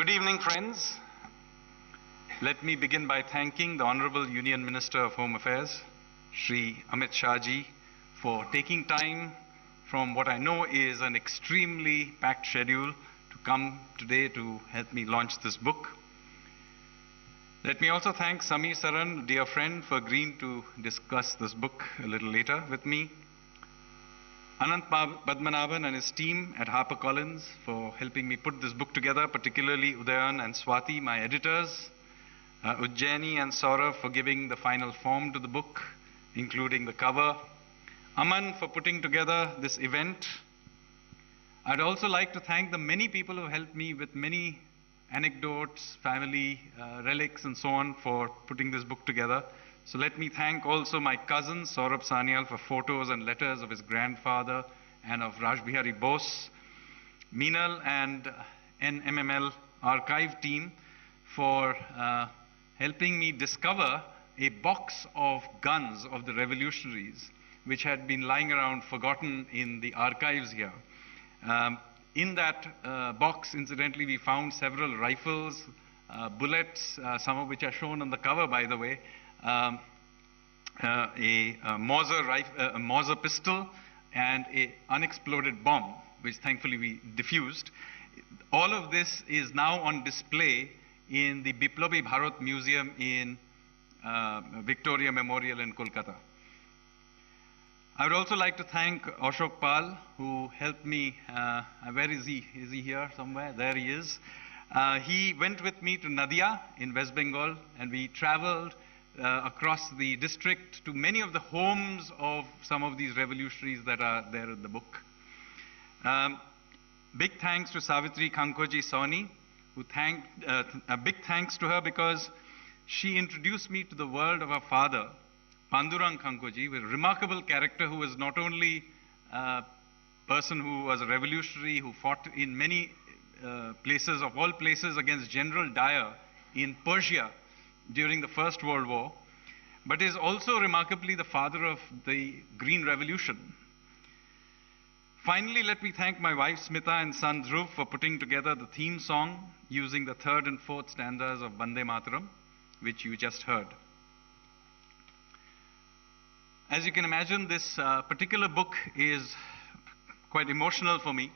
Good evening, friends. Let me begin by thanking the Honorable Union Minister of Home Affairs, Shri Amit Shah ji, for taking time from what I know is an extremely packed schedule to come today to help me launch this book. Let me also thank Sameer Saran, dear friend, for agreeing to discuss this book a little later with me. Anant Padmanabhan and his team at HarperCollins for helping me put this book together, particularly Udayan and Swati, my editors. Ujjaini and Saurav for giving the final form to the book, including the cover. Aman for putting together this event. I'd also like to thank the many people who helped me with many anecdotes, family relics and so on for putting this book together. So let me thank also my cousin Saurabh Sanyal for photos and letters of his grandfather and of Raj Bihari Bose. Meenal and NMML archive team for helping me discover a box of guns of the Revolutionaries, which had been lying around forgotten in the archives here. In that box, incidentally, we found several rifles, bullets, some of which are shown on the cover, by the way, a Mauser pistol, and an unexploded bomb, which thankfully we diffused. All of this is now on display in the Biplobi Bharat Museum in Victoria Memorial in Kolkata. I would also like to thank Ashok Pal, who helped me. Where is he? Is he here somewhere? There he is. He went with me to Nadia in West Bengal, and we traveled across the district to many of the homes of some of these revolutionaries that are there in the book. Big thanks to Savitri Kankoji Sawhney, who a big thanks to her because she introduced me to the world of her father, Pandurang Kankoji, a remarkable character who was not only a person who was a revolutionary, who fought in many places, of all places, against General Dyer in Persia during the First World War, but is also remarkably the father of the Green Revolution. Finally, let me thank my wife Smita and son Dhruv for putting together the theme song using the third and fourth stanzas of Bande Mataram, which you just heard. As you can imagine, this particular book is quite emotional for me.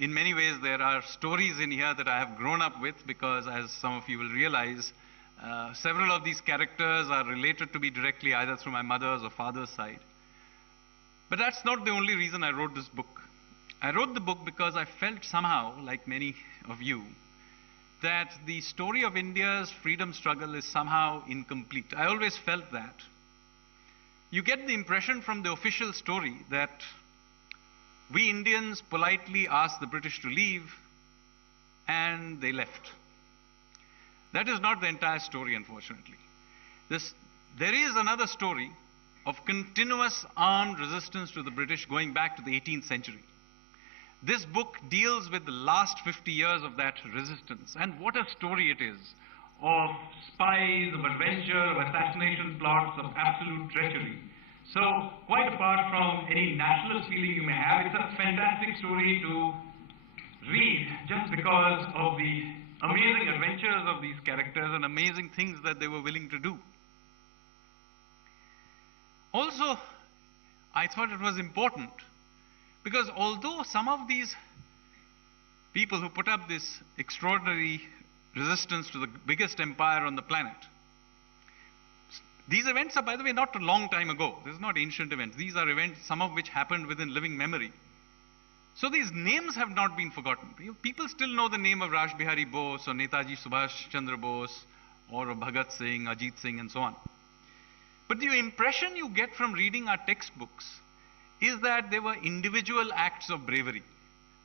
In many ways, there are stories in here that I have grown up with because, as some of you will realize, several of these characters are related to me directly either through my mother's or father's side. But that's not the only reason I wrote this book. I wrote the book because I felt somehow, like many of you, that the story of India's freedom struggle is somehow incomplete. I always felt that. You get the impression from the official story that we Indians politely asked the British to leave and they left. That is not the entire story, unfortunately. There is another story of continuous armed resistance to the British going back to the 18th century. This book deals with the last 50 years of that resistance, and what a story it is of spies, of adventure, of assassination plots, of absolute treachery. So, quite apart from any nationalist feeling you may have, it's a fantastic story to read just because of the amazing adventures of these characters and amazing things that they were willing to do. Also, I thought it was important because although some of these people who put up this extraordinary resistance to the biggest empire on the planet, these events are, by the way, not a long time ago. This is not ancient events. These are events, some of which happened within living memory. So these names have not been forgotten. People still know the name of Raj Bihari Bose or Netaji Subhash Chandra Bose or of Bhagat Singh, Ajit Singh and so on. But the impression you get from reading our textbooks is that they were individual acts of bravery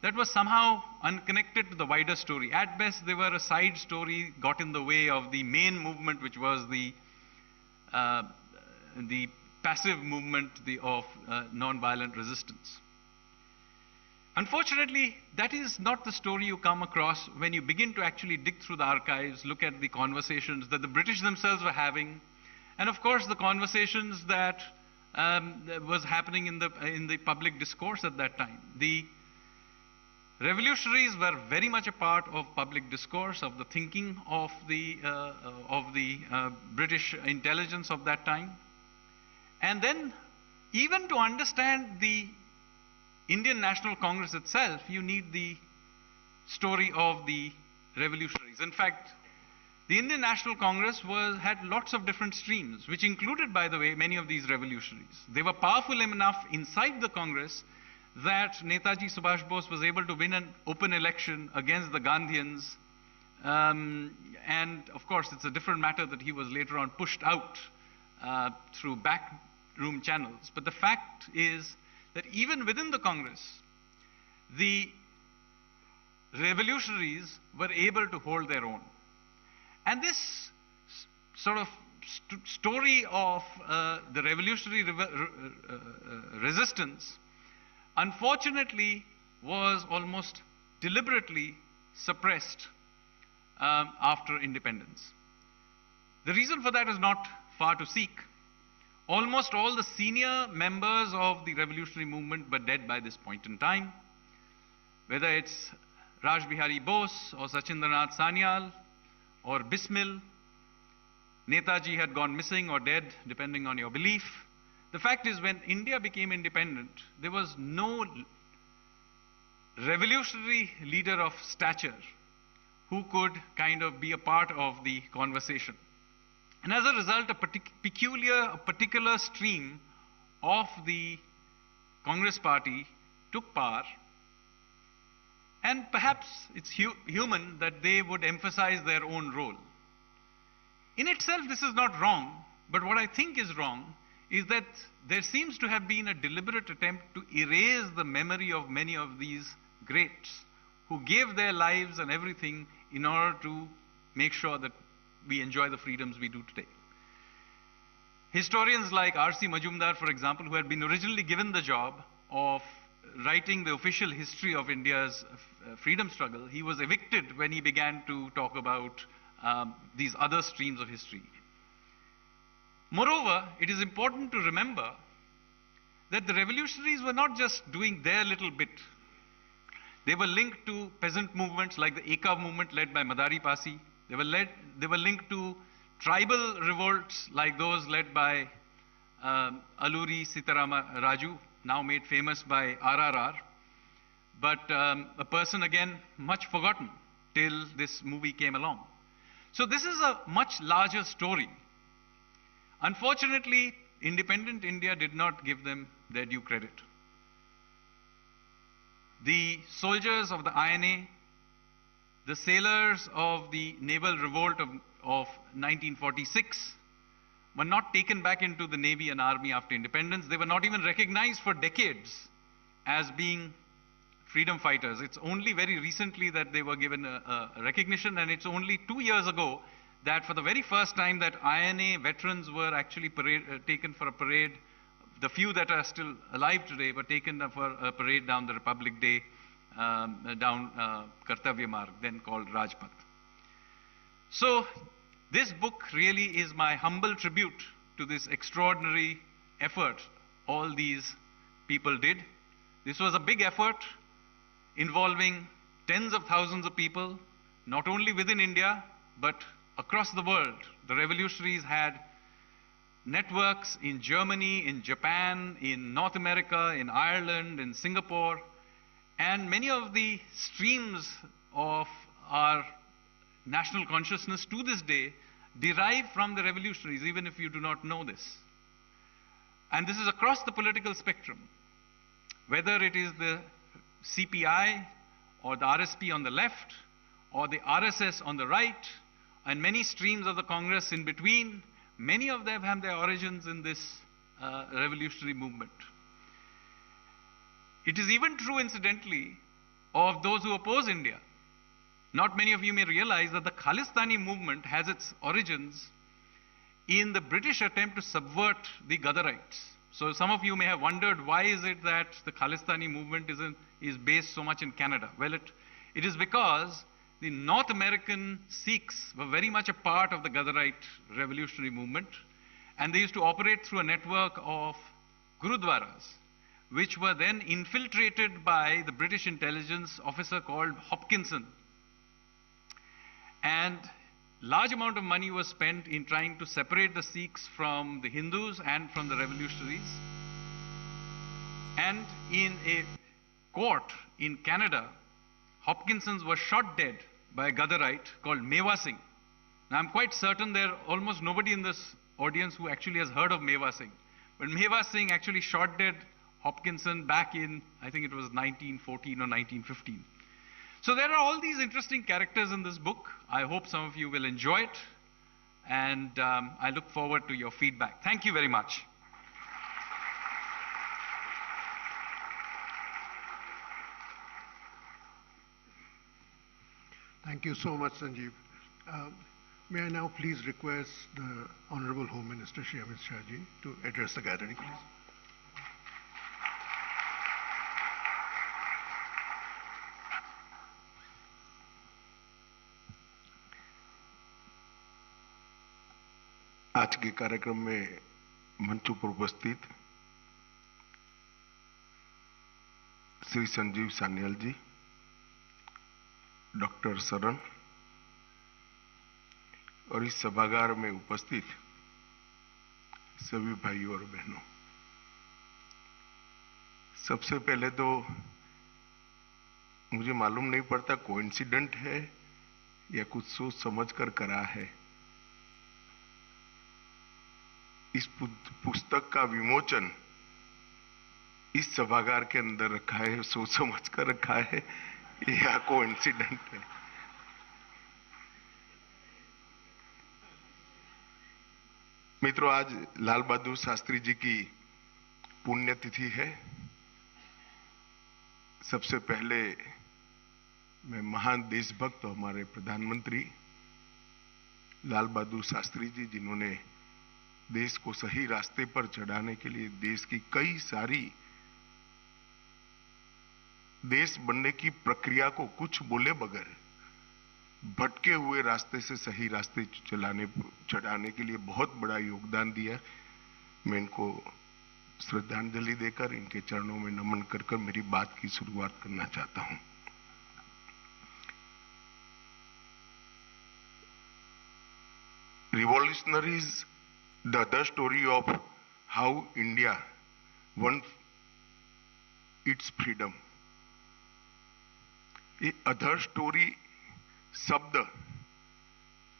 that was somehow unconnected to the wider story. At best, they were a side story, got in the way of the main movement, which was the passive movement of non-violent resistance. Unfortunately, that is not the story you come across when you begin to actually dig through the archives, look at the conversations that the British themselves were having, and of course the conversations that was happening in the public discourse at that time. Revolutionaries were very much a part of public discourse, of the thinking of the British intelligence of that time. And then, even to understand the Indian National Congress itself, you need the story of the revolutionaries. In fact, the Indian National Congress had lots of different streams, which included, by the way, many of these revolutionaries. They were powerful enough inside the Congress that Netaji Subhash Bose was able to win an open election against the Gandhians. And of course, it's a different matter that he was later on pushed out through backroom channels. But the fact is that even within the Congress, the revolutionaries were able to hold their own. And this sort of story of the revolutionary resistance, unfortunately, was almost deliberately suppressed after independence. The reason for that is not far to seek. Almost all the senior members of the revolutionary movement were dead by this point in time. Whether it's Raj Bihari Bose or Sachindranath Sanyal or Bismil, Netaji had gone missing or dead, depending on your belief. The fact is, when India became independent, there was no revolutionary leader of stature who could kind of be a part of the conversation. And as a result, a particular stream of the Congress party took power. And perhaps it's human that they would emphasize their own role. In itself, this is not wrong, but what I think is wrong is that there seems to have been a deliberate attempt to erase the memory of many of these greats who gave their lives and everything in order to make sure that we enjoy the freedoms we do today. Historians like R.C. Majumdar, for example, who had been originally given the job of writing the official history of India's freedom struggle, he was evicted when he began to talk about these other streams of history. Moreover, it is important to remember that the revolutionaries were not just doing their little bit. They were linked to peasant movements like the Eka movement led by Madari Pasi. They were linked to tribal revolts like those led by Alluri Sitarama Raju, now made famous by RRR. But a person, again, much forgotten till this movie came along. So this is a much larger story. Unfortunately, independent India did not give them their due credit. The soldiers of the INA, the sailors of the naval revolt of 1946 were not taken back into the Navy and Army after independence. They were not even recognized for decades as being freedom fighters. It's only very recently that they were given a recognition, and it's only 2 years ago that for the very first time that INA veterans were actually taken for a parade. The few that are still alive today were taken for a parade down the Republic Day, down Kartavya Marg, then called Rajpath. So this book really is my humble tribute to this extraordinary effort all these people did. This was a big effort involving tens of thousands of people, not only within India, but across the world. The revolutionaries had networks in Germany, in Japan, in North America, in Ireland, in Singapore, and many of the streams of our national consciousness to this day derive from the revolutionaries, even if you do not know this. And this is across the political spectrum, whether it is the CPI or the RSP on the left, or the RSS on the right, and many streams of the Congress in between. Many of them have their origins in this revolutionary movement. It is even true, incidentally, of those who oppose India. Not many of you may realize that the Khalistani movement has its origins in the British attempt to subvert the Ghadarites. So some of you may have wondered, why is it that the Khalistani movement is based so much in Canada? Well, it is because the North American Sikhs were very much a part of the Ghadarite revolutionary movement, and they used to operate through a network of gurudwaras, which were then infiltrated by the British intelligence officer called Hopkinson. And large amount of money was spent in trying to separate the Sikhs from the Hindus and from the revolutionaries. And in a court in Canada, Hopkinson was shot dead by a Gadarite called Mewa Singh. Now, I'm quite certain there almost nobody in this audience who actually has heard of Mewa Singh. But Mewa Singh actually shot dead Hopkinson back in, I think it was 1914 or 1915. So there are all these interesting characters in this book. I hope some of you will enjoy it. And I look forward to your feedback. Thank you very much. Thank you so much, Sanjeev. May I now please request the Honorable Home Minister Shri Amit Shah ji to address the gathering, please. आज के कार्यक्रम में मंच पर उपस्थित श्री संजीव सान्याल जी, doctor Saran और इस सभागार में उपस्थित सभी भाइयों और बहनों, सबसे पहले तो मुझे मालूम नहीं पड़ता कोइंसिडेंट है या कुछ सोच समझकर करा है। इस पुस्तक का विमोचन इस सभागार के अंदर रखा है, सोच समझकर रखा है या कोइंसिडेंट है। मित्रों, आज लाल बहादुर शास्त्री जी की पुण्यतिथि है। सबसे पहले मैं महान देशभक्त हमारे प्रधानमंत्री लाल बहादुर शास्त्री जी, जिन्होंने देश को सही रास्ते पर चढ़ाने के लिए देश की कई सारी देश बनने की प्रक्रिया को कुछ बोले बगैर भटके हुए रास्ते से सही रास्ते चढ़ाने के लिए बहुत बड़ा योगदान दिया। मैं इनको श्रद्धांजलि देकर इनके चरणों में नमन कर मेरी बात की शुरुआत करना चाहता हूं। Revolutionaries, the other story of how India won its freedom. ये अदर स्टोरी शब्द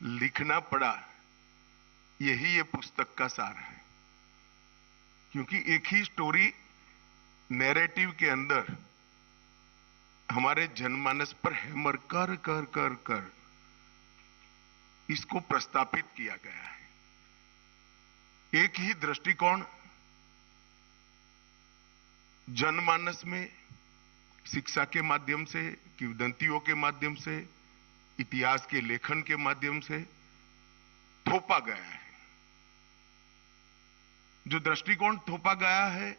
लिखना पड़ा, यही ये पुस्तक का सार है, क्योंकि एक ही स्टोरी नैरेटिव के अंदर हमारे जनमानस पर हैमर कर कर कर कर इसको प्रस्तापित किया गया है। एक ही दृष्टिकोण जनमानस में शिक्षा के माध्यम से, किंवदंतियों के माध्यम से, इतिहास के लेखन के माध्यम से थोपा गया है। जो दृष्टिकोण थोपा गया है,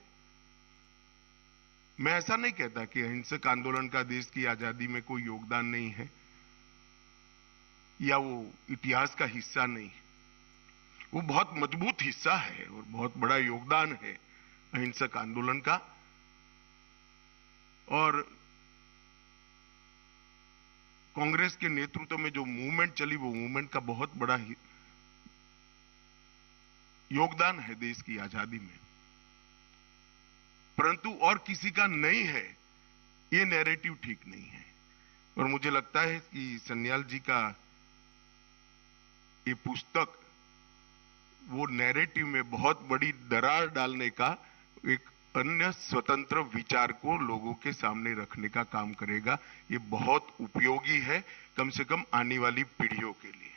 मैं ऐसा नहीं कहता कि अहिंसक आंदोलन का देश की आजादी में कोई योगदान नहीं है या वो इतिहास का हिस्सा नहीं, वो बहुत मजबूत हिस्सा है और बहुत बड़ा योगदान है अहिंसक आंदोलन का। और कांग्रेस के नेतृत्व में जो मूवमेंट चली, वो मूवमेंट का बहुत बड़ा योगदान है देश की आजादी में, परंतु और किसी का नहीं है, ये नैरेटिव ठीक नहीं है। और मुझे लगता है कि सन्याल जी का ये पुस्तक वो नैरेटिव में बहुत बड़ी दरार डालने का, एक अन्य स्वतंत्र विचार को लोगों के सामने रखने का काम करेगा। ये बहुत उपयोगी है, कम से कम आने वाली पीढ़ियों के लिए,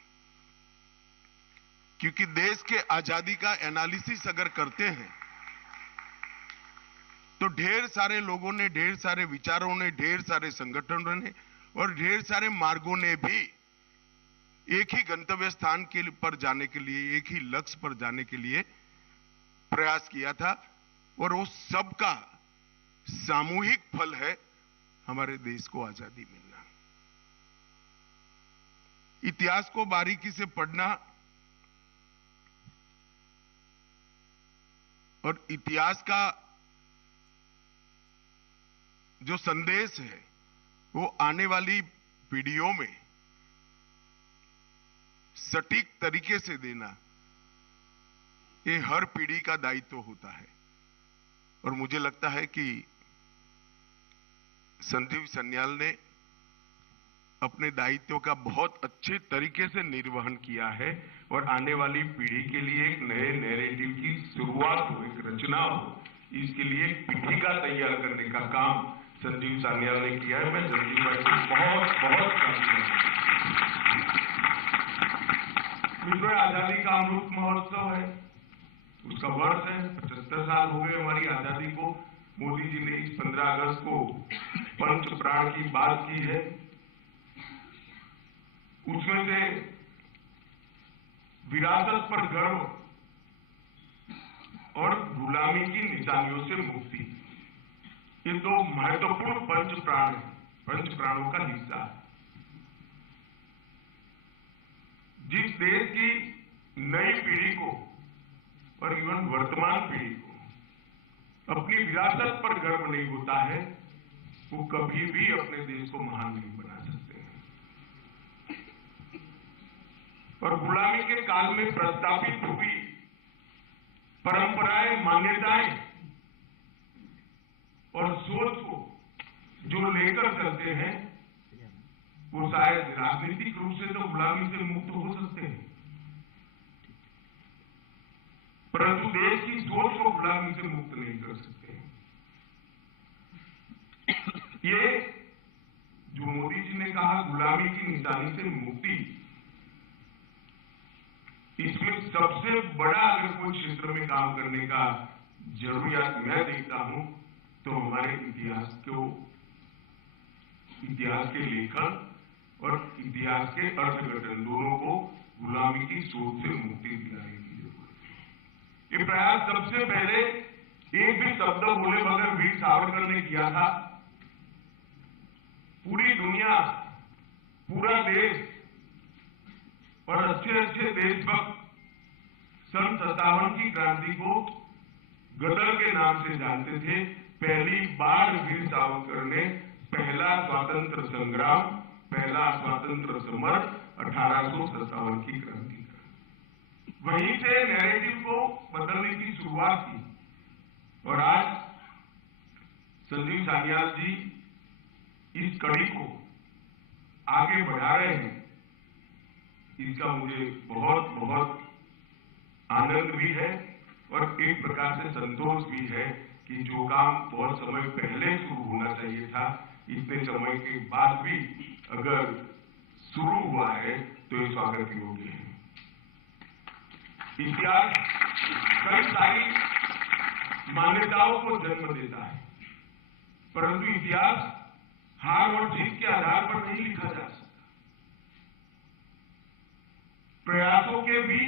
क्योंकि देश के आजादी का एनालिसिस अगर करते हैं तो ढेर सारे लोगों ने, ढेर सारे विचारों ने, ढेर सारे संगठनों ने और ढेर सारे मार्गों ने भी एक ही गंतव्य स्थान के पर जाने के लिए, एक ही लक्ष्य पर जाने के लिए प्रयास किया था, और वो सबका सामूहिक फल है हमारे देश को आजादी मिलना। इतिहास को बारीकी से पढ़ना और इतिहास का जो संदेश है वो आने वाली पीढ़ियों में सटीक तरीके से देना, ये हर पीढ़ी का दायित्व होता है। और मुझे लगता है कि संजीव सान्याल ने अपने दायित्व का बहुत अच्छे तरीके से निर्वहन किया है और आने वाली पीढ़ी के लिए एक नए नैरेटिव की शुरुआत हो, एक रचना हो, इसके लिए एक पीठिका तैयार करने का काम संजीव सान्याल ने किया है। मैं संजीव भाई को बहुत बहुत मित्रों, आजादी का अमृत महोत्सव है, उसका वर्ष है। 75 साल हो गए हमारी आजादी को। मोदी जी ने इस 15 अगस्त को पंच प्राण की बात की है। उसमें से विरासत पर गर्व और गुलामी की निशानियों से मुक्ति, ये दो महत्वपूर्ण पंच प्राण हैं, पंच प्राणों का हिस्सा। जिस देश की नई पीढ़ी को और इवन वर्तमान पीढ़ी को अपनी विरासत पर गर्व नहीं होता है, वो कभी भी अपने देश को महान नहीं बना सकते। और गुलामी के काल में प्रस्तावित हुई परंपराएं, मान्यताएं और सोच को जो लेकर चलते हैं, वो शायद राजनीतिक रूप से तो गुलामी से मुक्त हो सकते हैं, परंतु देश की सोच को गुलामी से मुक्त नहीं कर सकते। ये जो मोदी जी ने कहा गुलामी की निशानी से मुक्ति, इसमें सबसे बड़ा अगर कोई क्षेत्र में काम करने का जरूरियात मैं देखता हूं तो हमारे इतिहास के लेखन और इतिहास के अर्थघटन दोनों को गुलामी की सोच से मुक्ति दिलाने की जरूरत है। ये प्रयास सबसे पहले एक भी शब्द बोले बगैर वीर सावरकर ने किया था। पूरी दुनिया, पूरा देश और अच्छे अच्छे देशभक्त सन 57 की क्रांति को गदर के नाम से जानते थे। पहली बार वीर सावरकर ने पहला स्वातंत्र संग्राम, पहला स्वातंत्र समर 1857 की क्रांति का, वहीं से नैरेटिव को बदलने की शुरुआत की। और आज संजीव सान्याल जी इस कड़ी को आगे बढ़ा रहे हैं, इसका मुझे बहुत बहुत आनंद भी है और एक प्रकार से संतोष भी है कि जो काम बहुत समय पहले शुरू होना चाहिए था, इतने समय के बाद भी अगर शुरू हुआ है तो ये स्वागत योग्य है। इतिहास कई सारी मान्यताओं को जन्म देता है, परंतु इतिहास हार और जीत के आधार पर नहीं लिखा जा सकता। प्रयासों के भी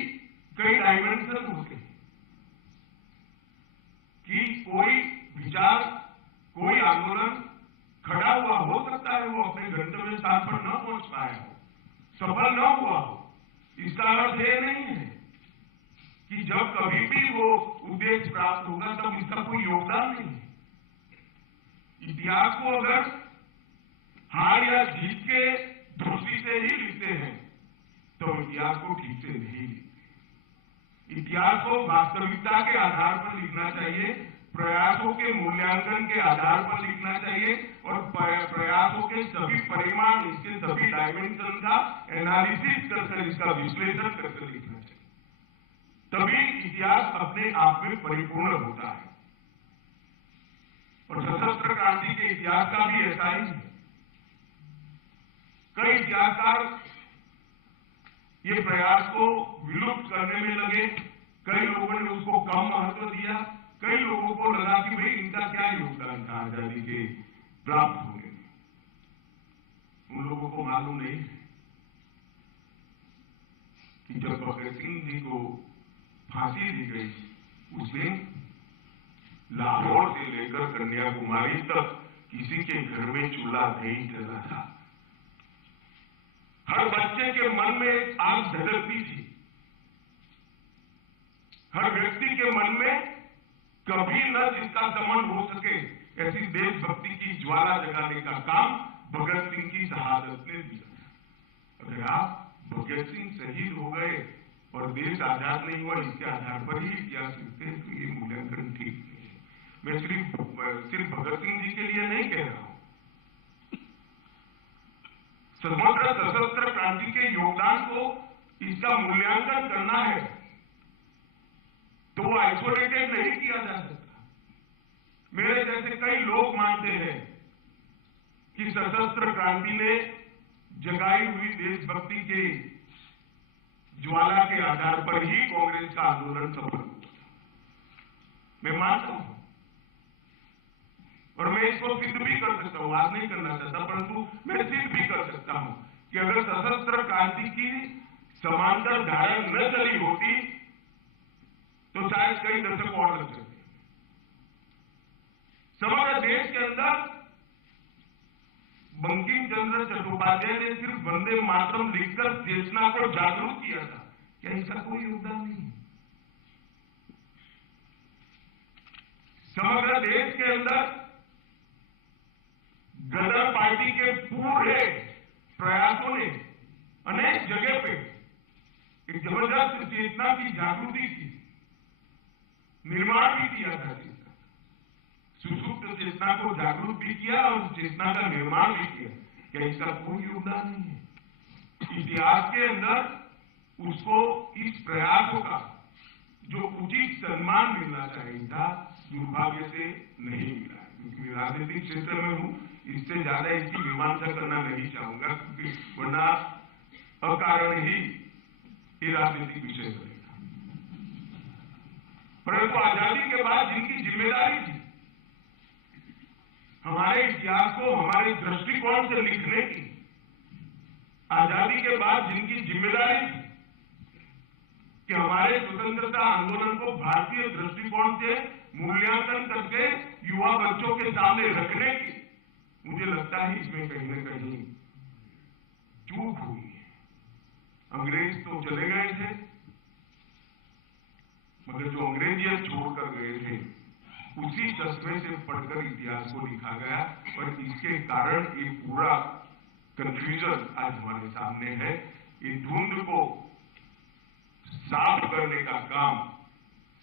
कई डायमेंशन होते हैं कि कोई विचार, कोई आंदोलन खड़ा हुआ हो सकता है, वो अपने गंतव्य स्थान पर न पहुंच पाया हो, सफल न हुआ हो। इसका अर्थ यह नहीं है कि जब कभी भी वो उद्देश्य प्राप्त होगा तब इसका कोई योगदान नहीं है। इतिहास को अगर हार या जीत के दृष्टि से ही लिखते हैं तो इतिहास को ठीक से नहीं लिखते। इतिहास को वास्तविकता के आधार पर लिखना चाहिए, प्रयासों के मूल्यांकन के आधार पर लिखना चाहिए और प्रयासों के सभी परिमाण, इसके सभी डायमेंशन का एनालिसिस कर इसका विश्लेषण करके लिखना चाहिए। तभी इतिहास अपने आप में परिपूर्ण होता है। और सशस्त्र क्रांति के इतिहास का भी ऐसा ही है। कई इतिहासकार ये प्रयास को विलुप्त करने में लगे, कई लोगों ने उसको कम महत्व दिया, कई लोगों को लगा कि भाई इनका क्या योगदान था आजादी के प्राप्त होने में। उन लोगों को मालूम नहीं है कि जब भगत सिंह जी को फांसी दी गई, उस दिन लाहौर से लेकर कन्याकुमारी तक किसी के घर में चूल्हा नहीं जला था। हर बच्चे के मन में एक आग धधकती थी, हर व्यक्ति के मन में कभी न जिसका दमन हो सके ऐसी देशभक्ति की ज्वाला जगाने का काम भगत सिंह की शहादत ने दिया। अगर आप भगत सिंह शहीद हो गए और देश आजाद नहीं हुआ इसके आधार पर ही इतिहास लिखते हैं तो ये मूल्यांकन ठीक नहीं है। मैं सिर्फ भगत सिंह जी के लिए नहीं कह रहा हूं, समग्र सशस्त्र क्रांति के योगदान को इसका मूल्यांकन करना है तो वो आइसोलेटेड नहीं किया जा सकता। मेरे जैसे कई लोग मानते हैं कि सशस्त्र क्रांति ने जगाई हुई देशभक्ति के ज्वाला के आधार पर ही कांग्रेस का आंदोलन सफल हुआ। मैं मानता हूं और मैं इसको सिद्ध भी कर सकता हूं, आज नहीं करना चाहता परंतु मैं सिद्ध भी कर सकता हूं कि अगर सशस्त्र क्रांति की समांतर धारा न चली होती तो शायद कई दशक और लग सकते। समग्र देश के अंदर बंकिम चंद्र चट्टोपाध्याय ने सिर्फ वंदे मातरम लिखकर चेतना को जागरूक किया था, क्या इसका कोई योगदान नहीं है? समग्र देश के अंदर गदर पार्टी के पूरे प्रयासों ने अनेक जगह पे एक जबरदस्त चेतना की जागृति की, निर्माण भी किया था। सुसुप्त चेतना को जागरूक भी किया और चेतना का निर्माण भी किया, क्या इसका कोई योगदान नहीं है? इतिहास के अंदर उसको इस प्रयासों का जो उचित सम्मान मिलना चाहिए था दुर्भाग्य से नहीं मिला। क्योंकि राजनीतिक क्षेत्र में हूं, इससे ज्यादा इसकी मीमांसा करना नहीं चाहूंगा क्योंकि वरना अकारण ही ये राजनीतिक विषय बनेगा। परंतु आजादी के बाद जिनकी जिम्मेदारी थी हमारे इतिहास को हमारे दृष्टिकोण से लिखने की, आजादी के बाद जिनकी जिम्मेदारी थी कि हमारे स्वतंत्रता आंदोलन को भारतीय दृष्टिकोण से मूल्यांकन करके युवा बच्चों के सामने रखने की, मुझे लगता है इसमें कहीं न कहीं चूक हुई है। अंग्रेज तो चले गए थे मगर जो अंग्रेजियत छोड़कर गए थे उसी चश्मे से पढ़कर इतिहास को लिखा गया और इसके कारण ये पूरा कंफ्यूजन आज हमारे सामने है। ये धुंध को साफ करने का काम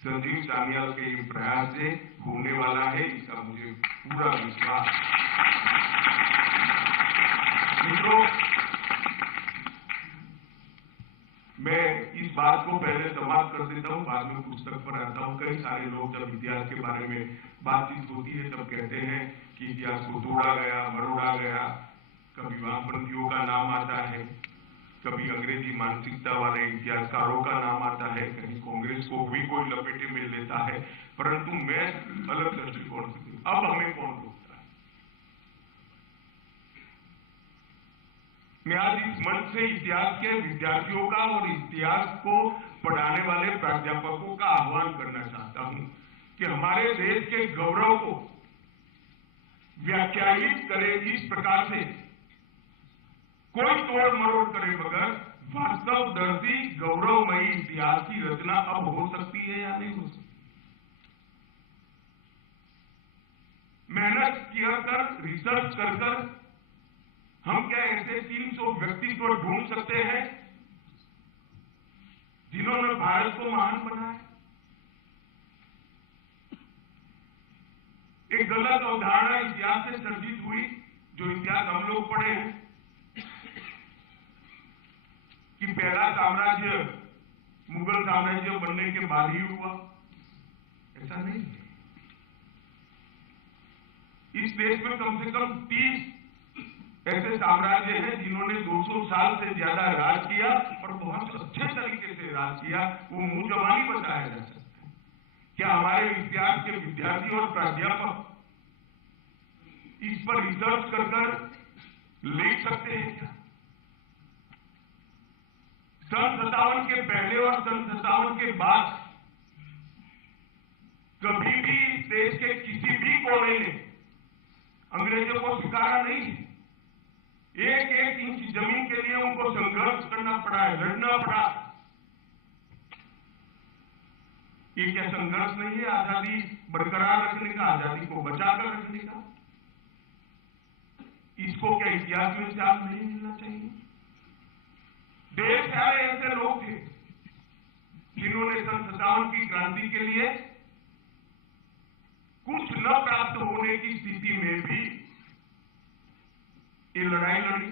संजीव सान्याल के प्रयास से होने वाला है, इसका मुझे पूरा विश्वास। मित्रों, मैं इस बात को पहले समाप्त कर देता हूं, बाद में पुस्तक पर आता हूं। कई सारे लोग जब इतिहास के बारे में बातचीत होती है तब कहते हैं कि इतिहास को तोड़ा गया, मरोड़ा गया। कभी वामपंथियों का नाम आता है, कभी अंग्रेजी मानसिकता वाले इतिहासकारों का नाम आता है, कहीं कांग्रेस को भी कोई लपेटे में लेता है, परंतु मैं अलग दृष्टिकोण से, अब हमें कौन रोकता है? मैं आज इस मंच से इतिहास के विद्यार्थियों का और इतिहास को पढ़ाने वाले प्राध्यापकों का आह्वान करना चाहता हूं कि हमारे देश के गौरव को व्याख्यायित करे इस प्रकार से कोई तोड़ मरोड़ करे बगैर वास्तव दर्दी गौरवमयी इतिहास की रचना अब हो सकती है या नहीं हो सकती? मेहनत किया कर, रिसर्च कर हम क्या ऐसे 300 व्यक्ति को ढूंढ सकते हैं जिन्होंने भारत को महान बनाया? एक गलत अवधारणा इतिहास से सर्जित हुई, जो इतिहास हम लोग पढ़े हैं कि पहला साम्राज्य मुगल साम्राज्य बनने के बाद ही हुआ। ऐसा नहीं है। इस देश में कम से कम 30 ऐसे साम्राज्य हैं जिन्होंने 200 साल से ज्यादा राज किया और बहुत अच्छे तरीके से राज किया। वो मुंह जबानी बताया जा सकता है। क्या हमारे इतिहास के विद्यार्थी और प्राध्यापक इस पर रिसर्च कर लिख सकते हैं क्या? सन 57 के पहले और सन 57 के बाद कभी भी इस देश के किसी भी कोने ने अंग्रेजों को स्वीकारा नहीं है। एक एक इंच जमीन के लिए उनको संघर्ष करना पड़ा है, लड़ना पड़ा। ये क्या संघर्ष नहीं है? आजादी बरकरार रखने का, आजादी को बचाकर रखने का, इसको क्या इतिहास में याद नहीं मिलना चाहिए? ढेर सारे ऐसे लोग थे जिन्होंने सन 57 की क्रांति के लिए कुछ न प्राप्त होने की स्थिति में भी ये लड़ाई लड़ी,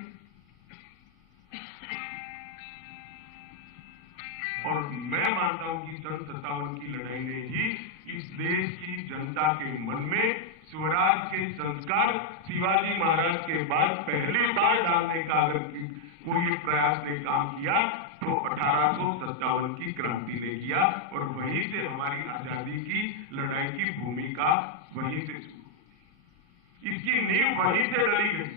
और मैं मानता हूं कि सन 57 की लड़ाई ने ही इस देश की जनता के मन में स्वराज के संस्कार शिवाजी महाराज के बाद पहली बार डालने का अगर कोई प्रयास ने काम किया तो 1857 की क्रांति ने किया, और वहीं से हमारी आजादी की लड़ाई की भूमिका वहीं से शुरू, इसकी नींव वहीं से डली गई।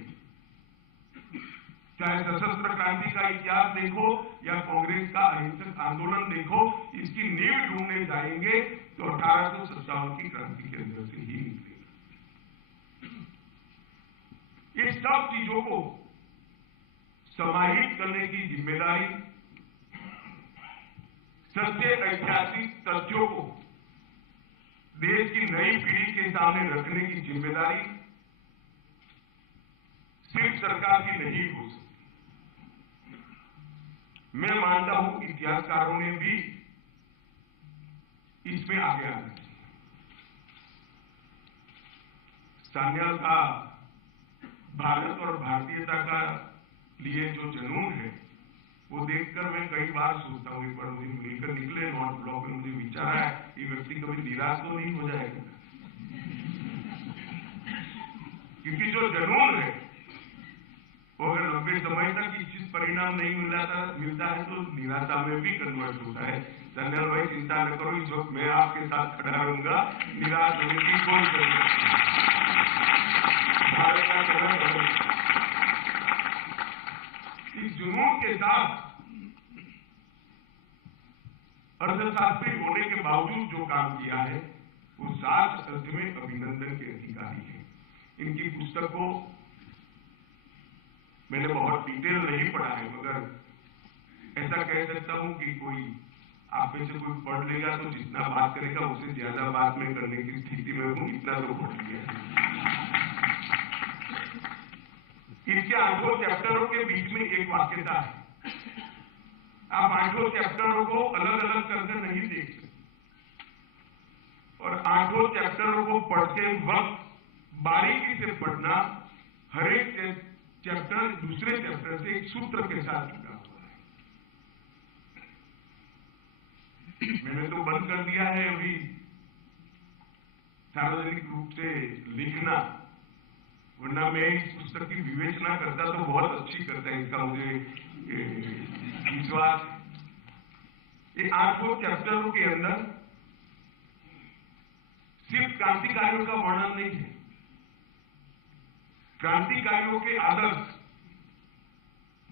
चाहे सशस्त्र क्रांति का इतिहास देखो या कांग्रेस का अहिंसक आंदोलन देखो, इसकी नींव ढूंढने जाएंगे तो 1857 की क्रांति के अंदर से ही निकलेगा। ये सब चीजों को समाहित करने की जिम्मेदारी, सत्य ऐतिहासिक तथ्यों को देश की नई पीढ़ी के सामने रखने की जिम्मेदारी सिर्फ सरकार की नहीं हो सकती। मैं मानता हूं इतिहासकारों ने भी इसमें आगे आना चाहिए। सान्याल का भारत और भारतीयता का लिए जो जुनून है वो देखकर मैं कई बार सोचता हूं, एक बार मुझे मिलकर निकले नॉर्थ ब्लॉक में, मुझे विचार है ये व्यक्ति कभी निराश तो नहीं हो जाएगा, क्योंकि जो जुनून है वो अगर लंबे समय तक इस परिणाम नहीं मिलता है तो निराशा में भी कन्वर्ट होता है। संजय भाई चिंता न करो, इस वक्त मैं आपके साथ खड़ा रहूंगा, निराश होने की कोई जरूरत नहीं। इस जुनून के साथ अर्थशास्त्री होने के बावजूद जो काम किया है वो सात अर्थ में अभिनंदन के अधिकारी है। इनकी पुस्तक को मैंने बहुत डिटेल नहीं पढ़ा है, मगर ऐसा कह सकता हूं कि कोई आप में से कोई पढ़ लेगा तो जितना बात करेगा उससे ज्यादा बात में करने की स्थिति में हूं, इतना तो पढ़ लिया। इनके 8 चैप्टरों के बीच में एक वाक्यता है। आप 8 चैप्टरों को अलग अलग करके नहीं देख सकते, और 8 चैप्टरों को पढ़ते वक्त बारीकी से पढ़ना, हर एक चैप्टर दूसरे चैप्टर से एक सूत्र के साथ जुड़ा हुआ है। मैंने तो बंद कर दिया है अभी सार्वजनिक रूप से लिखना, वरना मैं इस पुस्तक की विवेचना करता तो बहुत अच्छी करता है, इसका मुझे विश्वास है। ये 8 चैप्टरों के अंदर सिर्फ क्रांतिकारियों का वर्णन नहीं है, क्रांतिकारियों के आदर्श,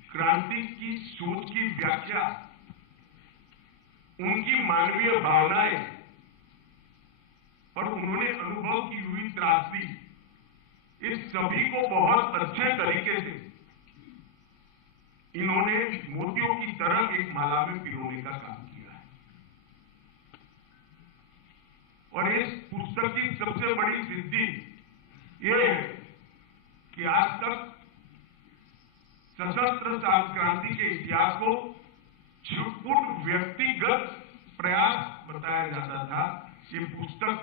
क्रांति की सोच की व्याख्या, उनकी मानवीय भावनाएं और उन्होंने अनुभव की हुई त्रासदी, इस सभी को बहुत अच्छे तरीके से इन्होंने मोतियों की तरह एक माला में पिरोने का काम किया है। और इस पुस्तक की सबसे बड़ी सिद्धि ये है कि आज तक सशस्त्र क्रांति के इतिहास को छुटपुट व्यक्तिगत प्रयास बताया जाता था। ये पुस्तक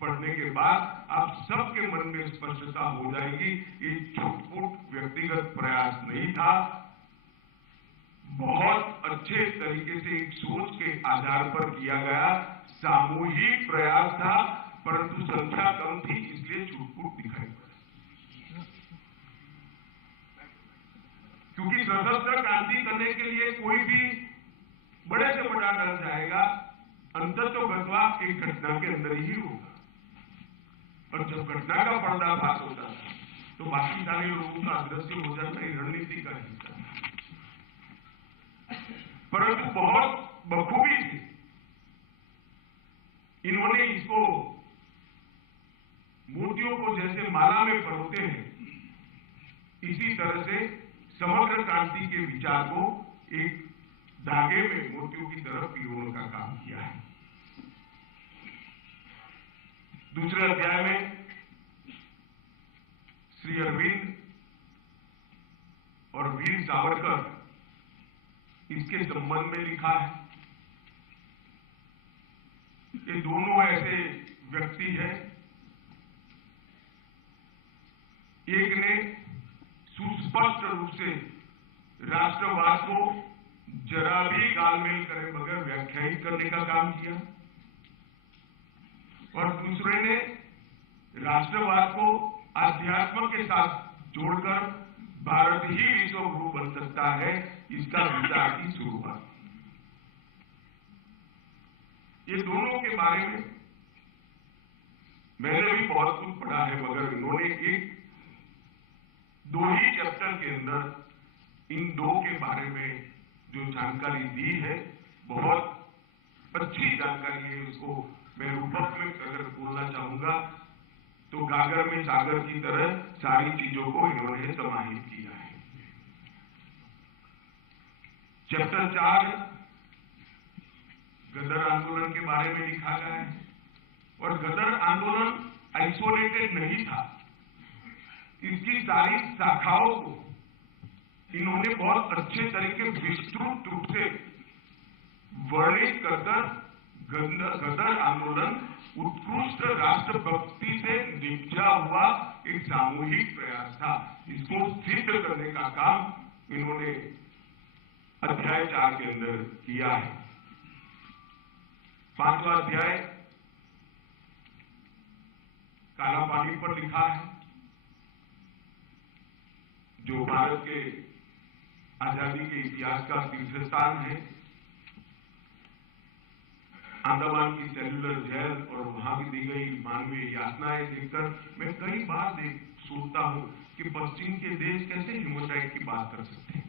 पढ़ने के बाद आप सबके मन में स्पष्टता हो जाएगी, ये छुटपुट व्यक्तिगत प्रयास नहीं था, बहुत अच्छे तरीके से एक सोच के आधार पर किया गया सामूहिक प्रयास था, परंतु संख्या कम थी इसलिए छुटपुट दिखाई पड़ा। क्योंकि सशस्त्र क्रांति करने के लिए कोई भी बड़े से बड़ा डर जाएगा, अंततोगत्वा एक घटना के अंदर ही होगा, और जब घटना का पर्दाफाश होता है तो बाकी सारे लोगों का अदृश्य हो जाता है, रणनीति का हिस्सा। परंतु बहुत बखूबी से इन्होंने इसको मोतियों को जैसे माला में परोते हैं, इसी तरह से समग्र क्रांति के विचार को एक धागे में मोतियों की तरफ पिरोने का काम किया है। दूसरे अध्याय में श्री अरविंद और वीर सावरकर इसके संबंध में लिखा है। ये दोनों ऐसे व्यक्ति हैं, एक ने सुस्पष्ट रूप से राष्ट्रवाद को जरा भी गालमेल करे बगैर व्याख्यायित करने का काम किया और दूसरे ने राष्ट्रवाद को अध्यात्म के साथ जोड़कर भारत ही विश्व गुरु बन सकता है, इसका विचार की शुरुआत। ये दोनों के बारे में मैंने भी बहुत कुछ पढ़ा है, मगर इन्होंने दो ही चैप्टर के अंदर इन दो के बारे में जो जानकारी दी है, बहुत अच्छी जानकारी है। उसको मैं रूपक में अगर बोलना चाहूंगा तो गागर में सागर की तरह सारी चीजों को इन्होंने समाहित किया है। चैप्टर 4 गदर आंदोलन के बारे में लिखा गया है और गदर आंदोलन आइसोलेटेड नहीं था, इसकी सारी शाखाओं को इन्होंने बहुत अच्छे तरीके विस्तृत रूप से वर्णित कर गदर आंदोलन उत्कृष्ट राष्ट्रभक्ति से निपजा हुआ एक सामूहिक प्रयास था। इसको सिद्ध करने का काम इन्होंने अध्याय 4 के अंदर किया है। 5वां अध्याय काला पानी पर लिखा है, जो भारत के आजादी के इतिहास का तीर्थ स्थान है। अंडमान की सेल्युलर जेल और वहां की दी गई मानवीय यातनाएं देखकर मैं कई बार सोचता हूं कि पश्चिम के देश कैसे ह्यूमन राइट की बात कर सकते हैं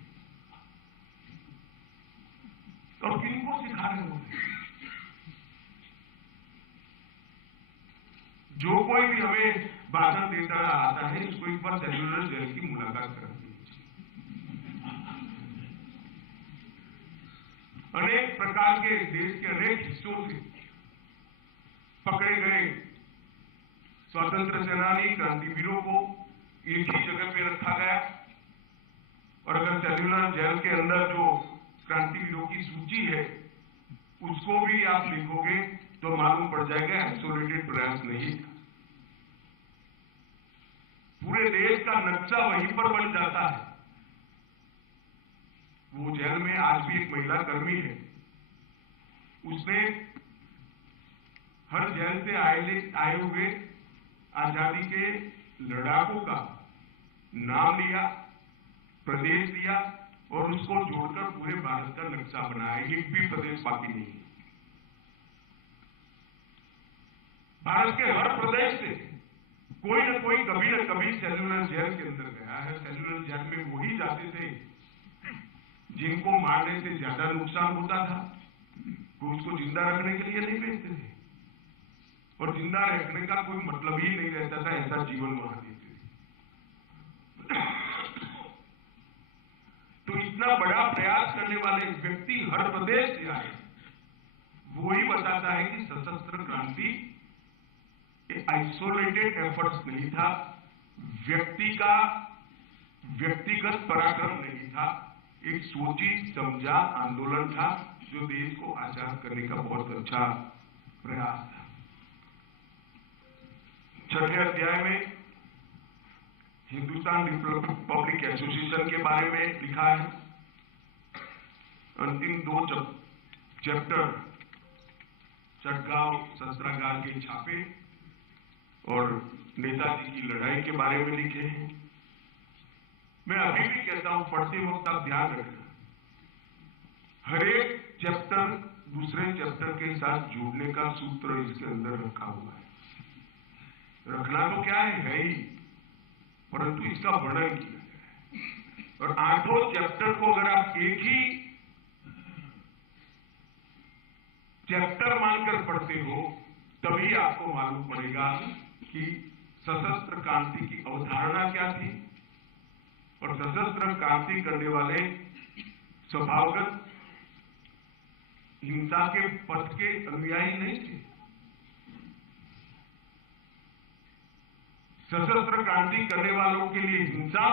और किनको सिखा रहे होंगे। जो कोई भी हमें भाषण देता आता है उसको एक बार सेल्युलर जेल की मुलाकात करनी। अनेक प्रकार के देश के अनेक हिस्सों से पकड़े गए स्वतंत्र सेनानी क्रांतिवीरों को एक ही जगह पे रखा गया और अगर सेल्युलर जेल के अंदर जो क्रांतिवीरों की सूची है उसको भी आप लिखोगे तो मालूम पड़ जाएगा आइसोलेटेड प्रयास नहीं था। पूरे देश का नक्शा वहीं पर बन जाता है। वो जेल में आज भी एक महिला कर्मी है, उसने हर जेल से आए हुए आजादी के लड़ाकों का नाम लिया, प्रदेश दिया और उसको जोड़कर पूरे भारत का नक्शा बनाया। एक भी प्रदेश बाकी नहीं। भारत के हर प्रदेश से कोई न कोई कभी न कभी सेल्युलर जेल के अंदर गया है। सेल्युलर जेल में वही जाते थे जिनको मारने से ज्यादा नुकसान होता था, वो उसको जिंदा रखने के लिए नहीं भेजते थे और जिंदा रखने का कोई मतलब ही नहीं रहता था, ऐसा जीवन वहां देते थे। तो इतना बड़ा प्रयास करने वाले व्यक्ति हर प्रदेश से आए, वो ही बताता है कि सशस्त्र क्रांति आइसोलेटेड एफर्ट्स नहीं था, व्यक्तिगत पराक्रम नहीं था, एक सोची समझा आंदोलन था जो देश को आजाद करने का बहुत अच्छा प्रयास था। 6वें अध्याय में हिंदुस्तान रिपब्लिक एसोसिएशन के बारे में लिखा है। अंतिम 2 चैप्टर चटगांव शस्त्रागार के छापे और नेताजी की लड़ाई के बारे में लिखे हैं। मैं अभी भी कहता हूं, पढ़ते वक्त आप ध्यान रखना, हर एक चैप्टर दूसरे चैप्टर के साथ जोड़ने का सूत्र इसके अंदर रखा हुआ है। रखना तो क्या है ही, परंतु इसका वर्णन किया है। और 8 चैप्टर को अगर आप एक ही चैप्टर मानकर पढ़ते हो तभी आपको मालूम पड़ेगा कि सशस्त्र क्रांति की अवधारणा क्या थी और सशस्त्र क्रांति करने वाले स्वभावगत हिंसा के पथ के अनुयायी नहीं थे। सशस्त्र क्रांति करने वालों के लिए हिंसा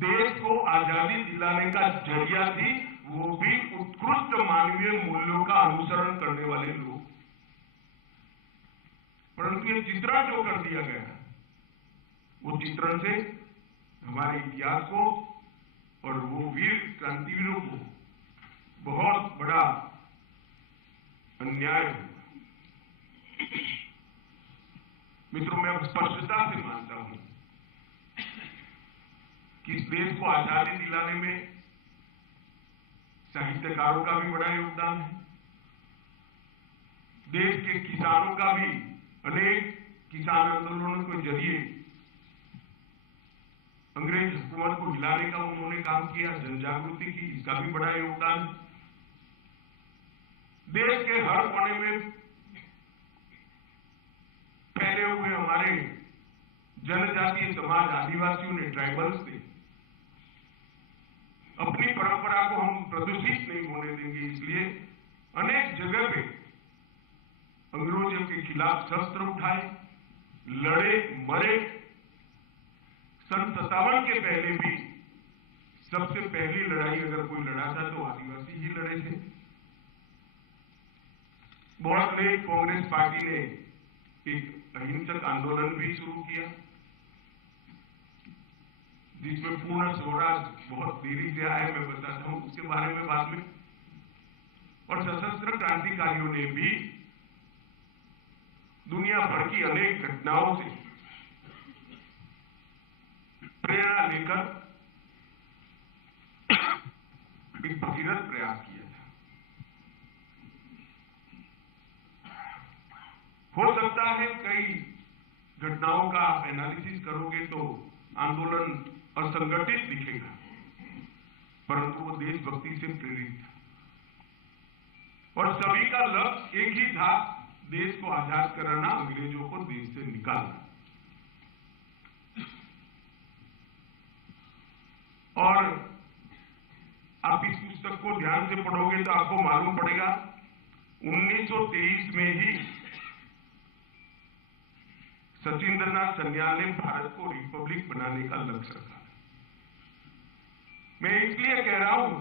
देश को आजादी दिलाने का जरिया थी, वो भी उत्कृष्ट मानवीय मूल्यों का अनुसरण करने वाले लोग। परंतु ये चित्रण जो कर दिया गया, वो चित्रण से हमारे इतिहास को और वो वीर क्रांतिवीरों को बहुत बड़ा अन्याय हुआ। मित्रों, मैं स्पष्टता से मानता हूं कि इस देश को आजादी दिलाने में साहित्यकारों का भी बड़ा योगदान है, देश के किसानों का भी, अनेक किसान आंदोलनों के जरिए अंग्रेज हुकूमत को हिलाने का उन्होंने काम किया, जन जागृति की, इसका भी बड़ा योगदान। देश के हर कोने में फैले हुए हमारे जनजातीय समाज, आदिवासियों ने, ट्राइबल्स ने अपनी परंपरा को हम प्रदूषित नहीं होने देंगे, इसलिए अनेक जगह पे अंग्रेजों के खिलाफ शस्त्र उठाए, लड़े, मरे। सन 57 के पहले भी सबसे पहली लड़ाई अगर कोई लड़ा था तो आदिवासी ही लड़े थे। बहुत लेट कांग्रेस पार्टी ने एक अहिंसक आंदोलन भी शुरू किया, जिसमें पूर्ण स्वराज बहुत देरी से आया, मैं बताता हूं उसके बारे में बाद में। और सशस्त्र क्रांतिकारियों ने भी दुनिया भर की अनेक घटनाओं से प्रेरणा लेकर एक भगीरथ प्रयास किया था। हो सकता है कई घटनाओं का आप एनालिसिस करोगे तो आंदोलन असंगठित दिखेगा, परंतु वो देशभक्ति से प्रेरित था और सभी का लक्ष्य एक ही था, देश को आजाद कराना, अंग्रेजों को देश से निकालना। और आप इस पुस्तक को ध्यान से पढ़ोगे तो आपको मालूम पड़ेगा 1923 में ही सचिंद्रनाथ सन्याल ने भारत को रिपब्लिक बनाने का लक्ष्य रखा। मैं इसलिए कह रहा हूं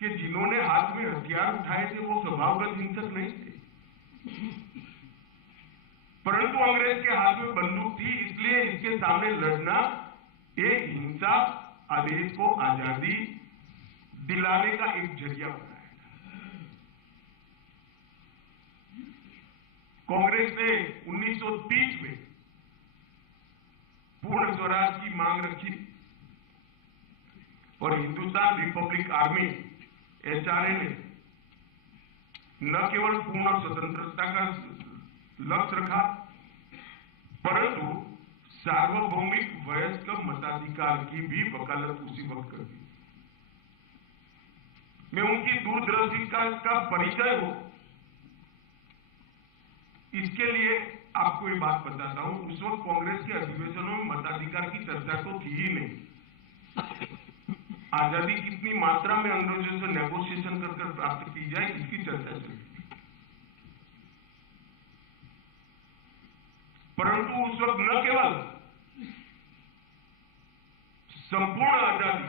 कि जिन्होंने हाथ में हथियार उठाए थे वो स्वभावगत हिंसक नहीं थे, परंतु अंग्रेज के हाथ में बंदूक थी, इसलिए इसके सामने लड़ना एक हिंसा आदेश को आजादी दिलाने का एक जरिया बनाया। कांग्रेस ने 1930 में पूर्ण स्वराज की मांग रखी और हिंदुस्तान रिपब्लिक आर्मी एचआरए ने न केवल पूर्ण स्वतंत्रता का लक्ष्य रखा, परंतु सार्वभौमिक वयस्क मताधिकार की भी वकालत उसी वक्त कर दी। मैं उनकी दूरदर्शी का परिचय हो, इसके लिए आपको ये बात बताता हूं। उस वक्त कांग्रेस के अधिवेशनों में मताधिकार की चर्चा तो थी ही नहीं। आजादी कितनी मात्रा में अंग्रेजों से नेगोशिएशन कर प्राप्त की जाए, इसकी चर्चा चली। परंतु उस वक्त न केवल संपूर्ण आजादी,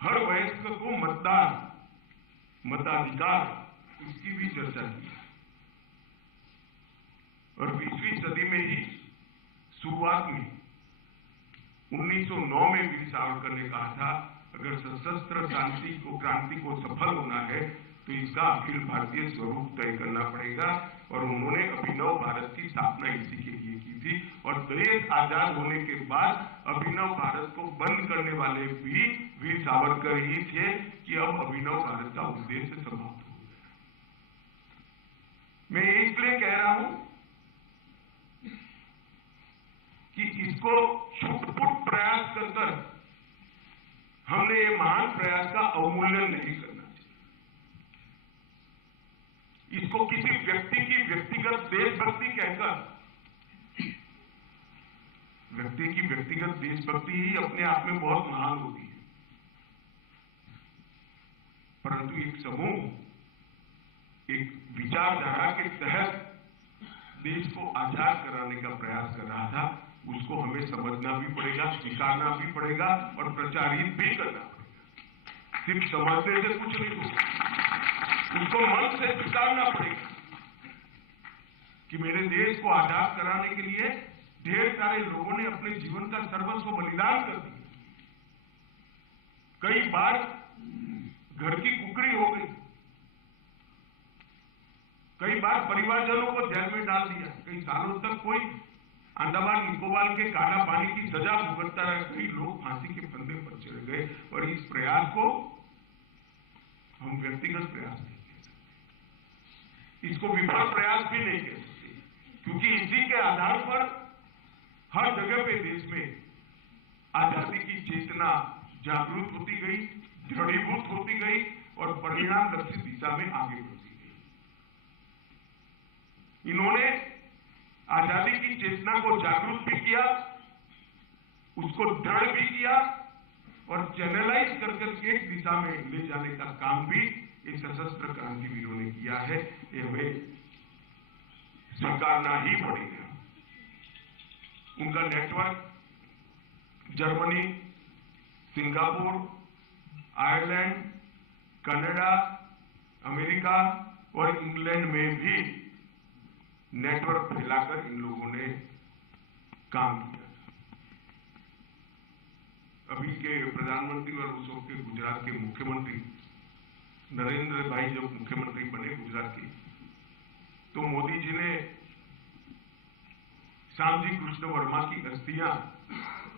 हर वयस्क को मतदान, मताधिकार, इसकी भी चर्चा की। और 20वीं सदी में ही शुरुआत में 1909 में वीर सावरकर ने कहा था, अगर सशस्त्र क्रांति को सफल होना है तो इसका अखिल भारतीय स्वरूप तय करना पड़ेगा। और उन्होंने अभिनव भारत की स्थापना इसी के लिए की थी। और देश आजाद होने के बाद अभिनव भारत को बंद करने वाले भी वीर सावरकर ही थे कि अब अभिनव भारत का उद्देश्य समाप्त हो गया। मैं इसलिए कह रहा हूं कि इसको छुटपुट प्रयास कर हमने ये महान प्रयास का अवमूल्यन नहीं करना चाहिए। इसको किसी व्यक्ति की व्यक्तिगत देशभक्ति कहकर, व्यक्ति की व्यक्तिगत देशभक्ति ही अपने आप में बहुत महान होती है, परंतु एक समूह एक विचारधारा के तहत देश को आजाद कराने का प्रयास कर रहा था, उसको हमें समझना भी पड़ेगा, स्वीकारना भी पड़ेगा और प्रचारित भी करना पड़ेगा। सिर्फ समझने से कुछ नहीं होगा, उसको मन से स्वीकारना पड़ेगा कि मेरे देश को आजाद कराने के लिए ढेर सारे लोगों ने अपने जीवन का सर्वस्व बलिदान कर दिया। कई बार घर की कुकड़ी हो गई, कई बार परिवारजनों को जेल में डाल दिया, कई सालों तक कोई अंडमान निकोबार के काला पानी की सजा भुगतता रहा, कई लोग फांसी के फंदे पर चढ़ गए। और इस प्रयास को हम व्यक्तिगत प्रयास नहीं कह सकते, इसको विफल प्रयास भी नहीं कह सकते, क्योंकि इसी के आधार पर हर जगह पे देश में आजादी की चेतना जागृत होती गई, दृढ़ीभूत होती गई और परिणाम लक्षित दिशा में आगे बढ़ती गई। इन्होंने आजादी की चेतना को जागरूक भी किया, उसको दृढ़ भी किया और चैनलाइज कर एक दिशा में ले जाने का काम भी इस सशस्त्र क्रांतिवीरों ने किया है। ये हमें स्वीकारना ही पड़ेगा। उनका network Germany, Singapore, Ireland, Canada, America और इंग्लैंड में भी नेटवर्क फैलाकर इन लोगों ने काम किया। अभी के प्रधानमंत्री और उस वक्त के गुजरात के मुख्यमंत्री नरेंद्र भाई जब मुख्यमंत्री बने गुजरात के, तो मोदी जी ने श्यामजी कृष्ण वर्मा की अस्थियां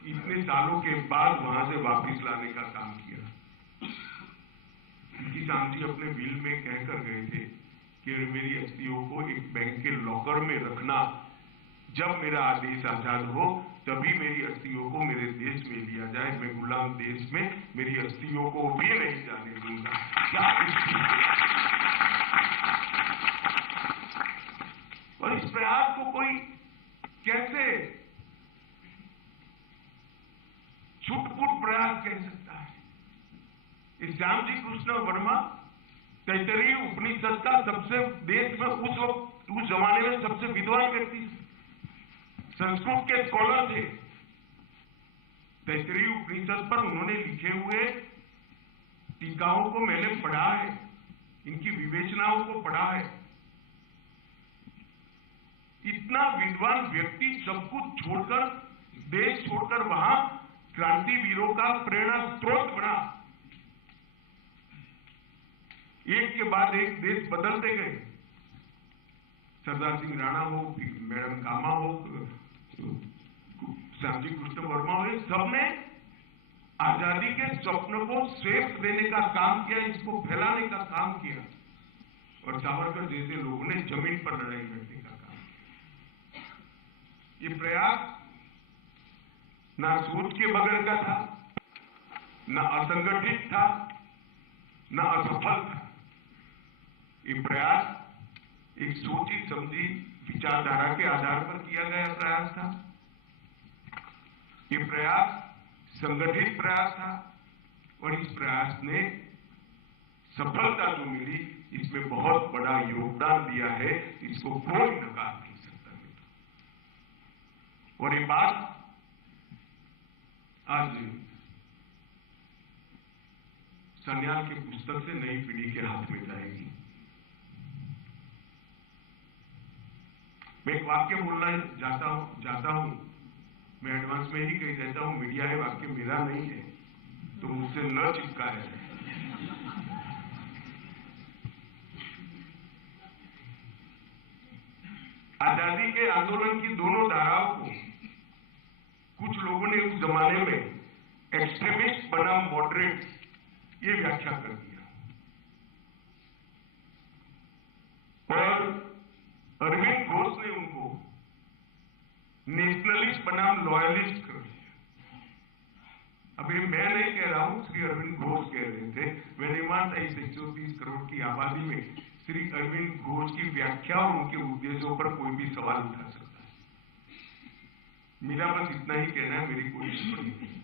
इतने सालों के बाद वहां से वापस लाने का काम किया। क्योंकि श्यामजी अपने बिल में कहकर गए थे कि मेरी अस्थियों को एक बैंक के लॉकर में रखना, जब मेरा आदेश आजाद हो तभी मेरी अस्थियों को मेरे देश में लिया जाए, मैं गुलाम देश में मेरी अस्थियों को भी नहीं जाने दूंगा। क्या और इस प्रयास को कोई कैसे छुटपुट प्रयास कह सकता है? इस श्यामजी कृष्ण वर्मा तैतरीय उपनिषद का सबसे देश में उस जमाने में सबसे विद्वान व्यक्ति थे, संस्कृत के स्कॉलर थे। तैतरीय उपनिषद पर उन्होंने लिखे हुए टीकाओं को मैंने पढ़ा है, इनकी विवेचनाओं को पढ़ा है। इतना विद्वान व्यक्ति सब कुछ छोड़कर, देश छोड़कर वहां क्रांतिवीरों का प्रेरणा स्रोत बना। एक के बाद एक देश बदलते गए। सरदार सिंह राणा हो, मैडम कामा हो, श्यामजी कृष्ण वर्मा हो, सबने आजादी के स्वप्न को श्रेष्ठ देने का काम किया, इसको फैलाने का काम किया। और सावरकर जैसे लोगों ने जमीन पर लड़ाई लड़ने का काम किया। ये प्रयास ना सोच के बगैर का था, ना असंगठित था, ना असफल था। ये प्रयास एक सोची समझी विचारधारा के आधार पर किया गया प्रयास था। ये प्रयास संगठित प्रयास था और इस प्रयास ने सफलता जो मिली, इसमें बहुत बड़ा योगदान दिया है, इसको कोई नकार नहीं सकता। और ये बात आज सन्याल की पुस्तक से नई पीढ़ी के हाथ में जाएगी। मैं एक वाक्य बोलना चाहता हूं, मैं एडवांस में ही कह देता हूं, मीडिया है, वाक्य मेरा नहीं है, तो मुझसे न चिपका है। आजादी के आंदोलन की दोनों धाराओं को कुछ लोगों ने उस जमाने में एक्सट्रीमिस्ट बनाम मॉडरेट ये व्याख्या कर दिया और अरविंद घोष ने उनको नेशनलिस्ट बनाम लॉयलिस्ट कर दिया। अभी मैं नहीं कह रहा हूं, श्री अरविंद घोष कह रहे थे। मैं नहीं मानता इस 130 करोड़ की आबादी में श्री अरविंद घोष की व्याख्या और उनके उद्देश्यों पर कोई भी सवाल उठा सकता है। मेरा बस इतना ही कहना है, मेरी कोई टिप्पणी नहीं।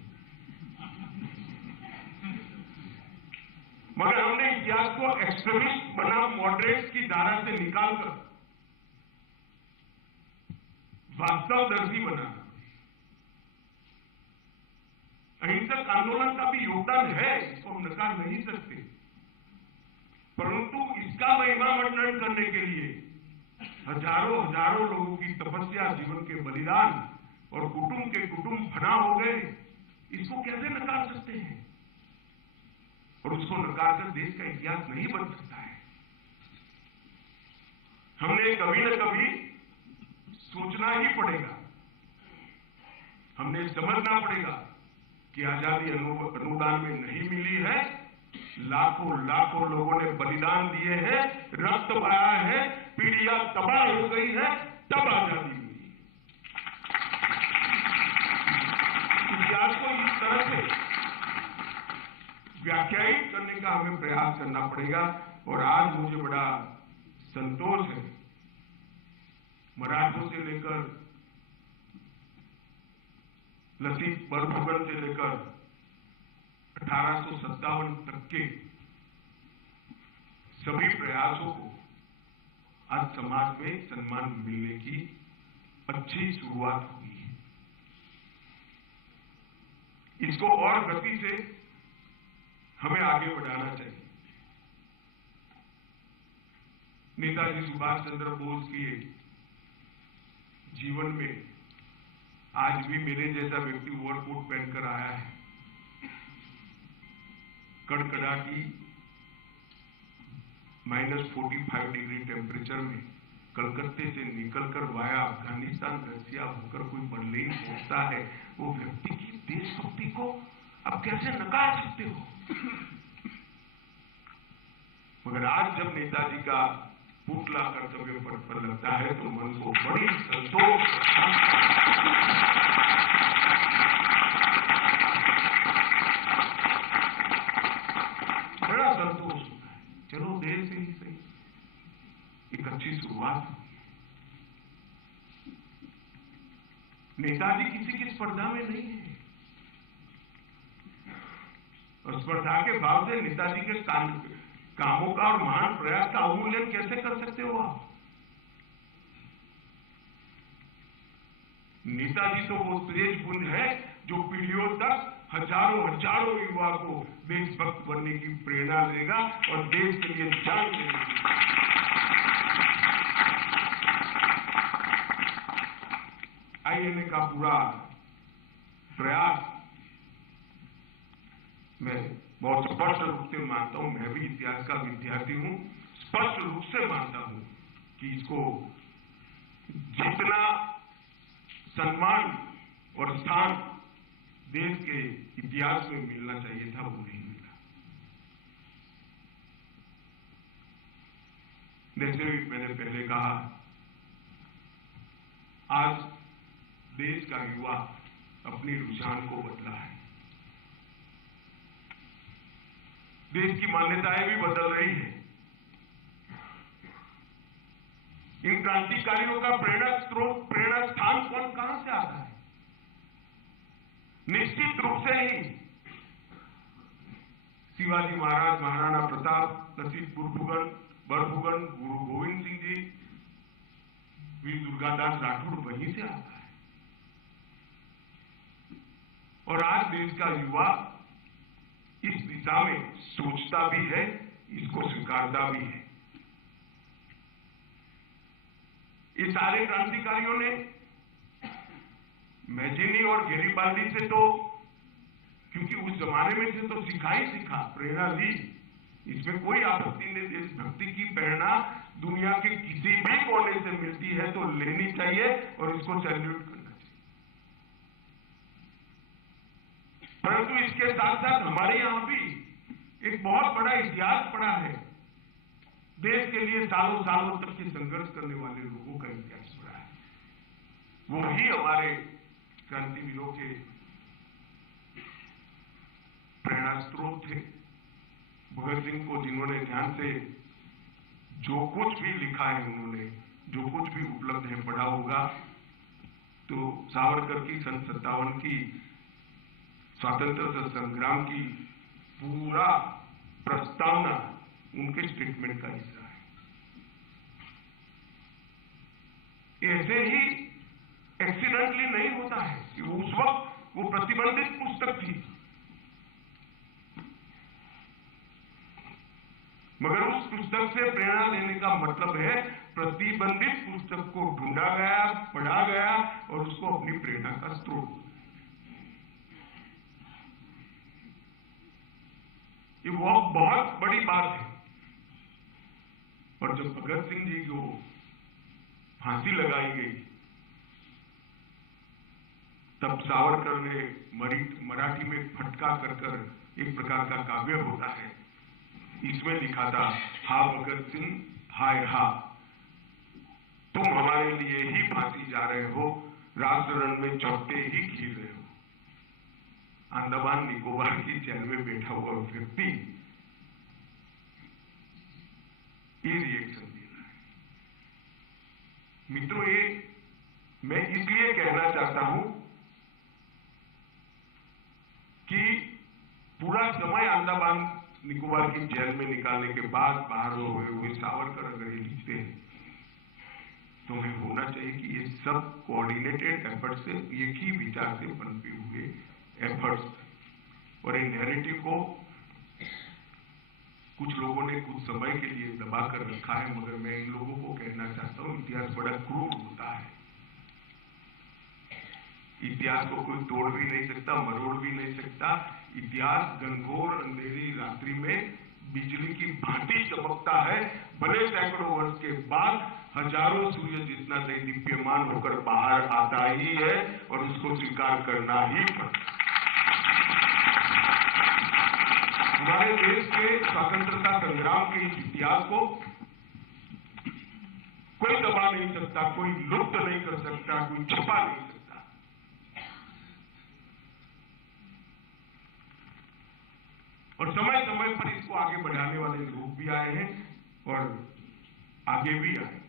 मगर हमने इतिहास को एक्सट्रीमिस्ट बनाम मॉडरेट की धारा से निकालकर वास्तवदर्शी बनाना। अहिंसक आंदोलन का भी योगदान है, इसको हम नकार नहीं सकते, परंतु इसका महिमा वर्णन करने के लिए हजारों हजारों लोगों की तपस्या, जीवन के बलिदान और कुटुंब के कुटुंब फना हो गए, इसको कैसे नकार सकते हैं? और उसको नकार कर देश का इतिहास नहीं बन सकता है। हमने कभी न कभी सोचना ही पड़ेगा, हमने समझना पड़ेगा कि आजादी अनुदान में नहीं मिली है, लाखों लाखों लोगों ने बलिदान दिए हैं, रक्त बहाया है, पीढ़ियां तबाह हो गई है, तब आजादी मिली। इतिहास को इस तरह से व्याख्यायित करने का हमें प्रयास करना पड़ेगा। और आज मुझे बड़ा संतोष है, मराठों से लेकर लसीत बरफुगन से लेकर 1857 तक के सभी प्रयासों को आज समाज में सम्मान मिलने की अच्छी शुरुआत हुई है। इसको और गति से हमें आगे बढ़ाना चाहिए। नेताजी सुभाष चंद्र बोस के जीवन में आज भी मेरे जैसा व्यक्ति ओवरकोट पहनकर आया है, कड़कड़ाटी -45 डिग्री टेम्परेचर में कलकत्ते से निकलकर वाया अफगानिस्तान, रसिया होकर कोई बर्लिन पहुंचता है, वो व्यक्ति की देशभक्ति को अब कैसे नकार सकते हो? मगर आज जब नेताजी का पुतला कर्तव्य पथ पर लगता है तो मन को बड़ी संतोष, बड़ा संतोष होता है। चलो देर से ही सही, एक अच्छी शुरुआत हुई। नेताजी किसी की स्पर्धा में नहीं है, और स्पर्धा के भाव से नेताजी के कामों का और महान प्रयास का अवमूल्यन कैसे कर सकते हो आप? नेताजी तो वो तेज पुंज है जो पीढ़ियों तक हजारों हजारों युवा को देशभक्त बनने की प्रेरणा देगा और देश के लिए जान देगा। आईएनए का पूरा प्रयास मैं बहुत स्पष्ट रूप से मानता हूं, मैं भी इतिहास का विद्यार्थी हूं, स्पष्ट रूप से मानता हूं कि इसको जितना सम्मान और स्थान देश के इतिहास में मिलना चाहिए था वो नहीं मिला। जैसे भी मैंने पहले कहा, आज देश का युवा अपनी रुझान को बदला है, देश की मान्यताएं भी बदल रही है। इन क्रांतिकारियों का प्रेरणा स्रोत, प्रेरणा स्थान कहां से आता है? निश्चित रूप से ही शिवाजी महाराज, महाराणा प्रताप, लसीत बरफुगन, गुरु गोविंद सिंह जी, वीर दुर्गादास राठौड़, वहीं से आता है। और आज देश का युवा इस दिशा में सोचता भी है, इसको स्वीकारता भी है। ये सारे क्रांतिकारियों ने मैजिनी और गैरिबाल्डी से तो, क्योंकि उस जमाने में से तो सीखा ही सीखा, प्रेरणा ली, इसमें कोई आपत्ति नहीं। देशभक्ति की प्रेरणा दुनिया के किसी भी कोने से मिलती है तो लेनी चाहिए और इसको सैल्यूट करना चाहिए। परंतु इसके साथ साथ हमारे यहां भी एक बहुत बड़ा इतिहास पड़ा है। देश के लिए सालों सालों तक के संघर्ष करने वाले लोगों का इतिहास पड़ा है। वो ही हमारे क्रांतिवीरों के प्रेरणा स्रोत थे। भगत सिंह को जिन्होंने ध्यान से जो कुछ भी लिखा है, उन्होंने जो कुछ भी उपलब्ध है पढ़ा होगा, तो सावरकर की 57 की स्वतंत्रता संग्राम की पूरा प्रस्तावना उनके स्टेटमेंट का हिस्सा है। ऐसे ही एक्सीडेंटली नहीं होता है कि उस वक्त वो प्रतिबंधित पुस्तक थी, मगर उस पुस्तक से प्रेरणा लेने का मतलब है प्रतिबंधित पुस्तक को ढूंढा गया, पढ़ा गया और उसको अपनी प्रेरणा का स्रोत। ये बहुत बड़ी बात है। और जब भगत सिंह जी को फांसी लगाई गई, तब सावरकर ने मराठी में फटका कर एक प्रकार का काव्य होता है, इसमें लिखा था, हा भगत सिंह हाय हा, तुम हमारे लिए ही फांसी जा रहे हो, राष्ट्र रण में चौथे ही खील रहे हो। अंडमान निकोबार की जेल में बैठा हुआ व्यक्ति ये रिएक्शन दे रहा है। मित्रों, ये मैं इसलिए कहना चाहता हूं कि पूरा समय अंडमान निकोबार की जेल में निकालने के बाद बाहर हुए हुए सावरकर अगर ये लिखते हैं तो हमें होना चाहिए कि ये सब कोऑर्डिनेटेड एफर्ट से, एक ही विचार से बनते हुए एफर्ट्स। और इन नैरेटिव को कुछ लोगों ने कुछ समय के लिए दबा कर रखा है, मगर मैं इन लोगों को कहना चाहता हूं, इतिहास बड़ा क्रूर होता है। इतिहास को कोई तोड़ भी नहीं सकता, मरोड़ भी नहीं सकता। इतिहास घनघोर अंधेरी रात्रि में बिजली की भांति चमकता है, भले सैकड़ों वर्ष के बाद हजारों सूर्य जितना दीप्यमान होकर बाहर आता ही है और उसको स्वीकार करना ही पड़ता। हमारे देश के स्वतंत्रता संग्राम के इस इतिहास को कोई दबा नहीं सकता, कोई लुप्त नहीं कर सकता, कोई छुपा नहीं सकता। और समय समय पर इसको आगे बढ़ाने वाले लोग भी आए हैं और आगे भी आए।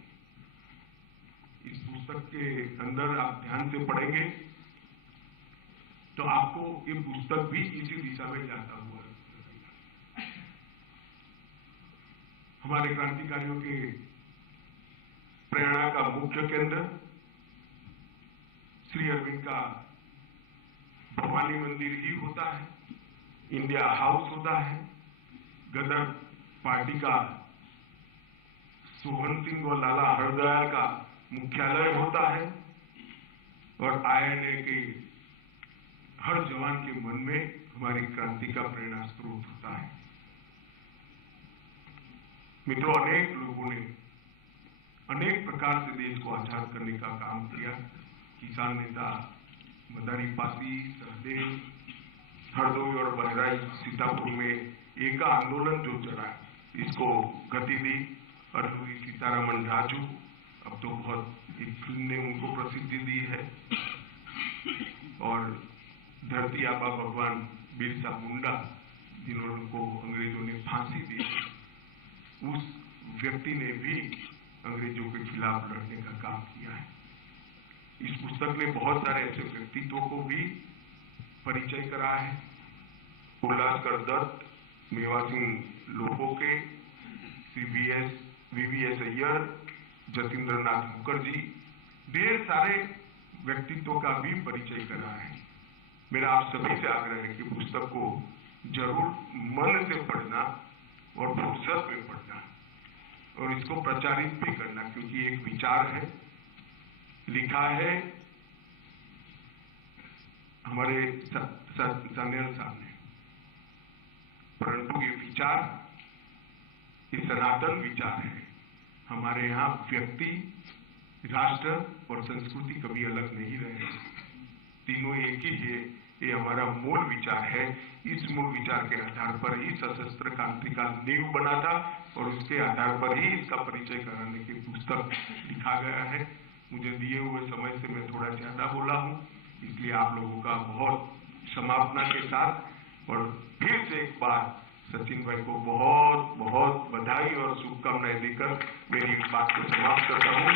इस पुस्तक के अंदर आप ध्यान से पढ़ेंगे तो आपको ये पुस्तक भी इसी दिशा में जाता हुआ है। हमारे क्रांतिकारियों के प्रेरणा का मुख्य केंद्र श्री अरविंद का भवानी मंदिर ही होता है, इंडिया हाउस होता है, गदर पार्टी का सोहन सिंह और लाला हरदयाल का मुख्यालय होता है और आईएनए के हर जवान के मन में हमारी क्रांति का प्रेरणा स्रोत होता है। मित्रों, अनेक लोगों ने अनेक प्रकार से देश को आजाद करने का काम किया। किसान नेता मदारी पासी, सहदेव, हरदोई और बहराइच सीतापुर में एक आंदोलन जो चला, इसको गति दी। अरुणि सीतारामन राजू, अब तो बहुत एक फिल्म ने उनको प्रसिद्धि दी है, और धरती आबा भगवान बिरसा मुंडा, जिन्होंने को अंग्रेजों ने फांसी दी, उस व्यक्ति ने भी अंग्रेजों के खिलाफ लड़ने का काम किया है। इस पुस्तक ने बहुत सारे ऐसे व्यक्तित्वों को भी परिचय करा है। उल्लासकर दत्त, मेवा सिंह लोपोके, वीवीएस अय्यर, जतीन्द्र नाथ मुखर्जी, ढेर सारे व्यक्तित्वों का भी परिचय करा है। मेरा आप सभी से आग्रह है कि पुस्तक को जरूर मन से पढ़ना और फुर्सत में पढ़ना और इसको प्रचारित भी करना, क्योंकि एक विचार है, लिखा है हमारे सान्याल साहब ने, परंतु ये विचार, ये सनातन विचार है। हमारे यहाँ व्यक्ति, राष्ट्र और संस्कृति कभी अलग नहीं रहे, तीनों एक ही है। ये हमारा मूल विचार है। इस मूल विचार के आधार पर ही सशस्त्र क्रांति का नींव बना था और उसके आधार पर ही इसका परिचय कराने की पुस्तक लिखा गया है। मुझे दिए हुए समय से मैं थोड़ा ज्यादा बोला हूं, इसलिए आप लोगों का बहुत समापना के साथ और फिर से एक बार सचिन भाई को बहुत बहुत बधाई और शुभकामनाएं देकर मेरी बात को समाप्त करता हूं।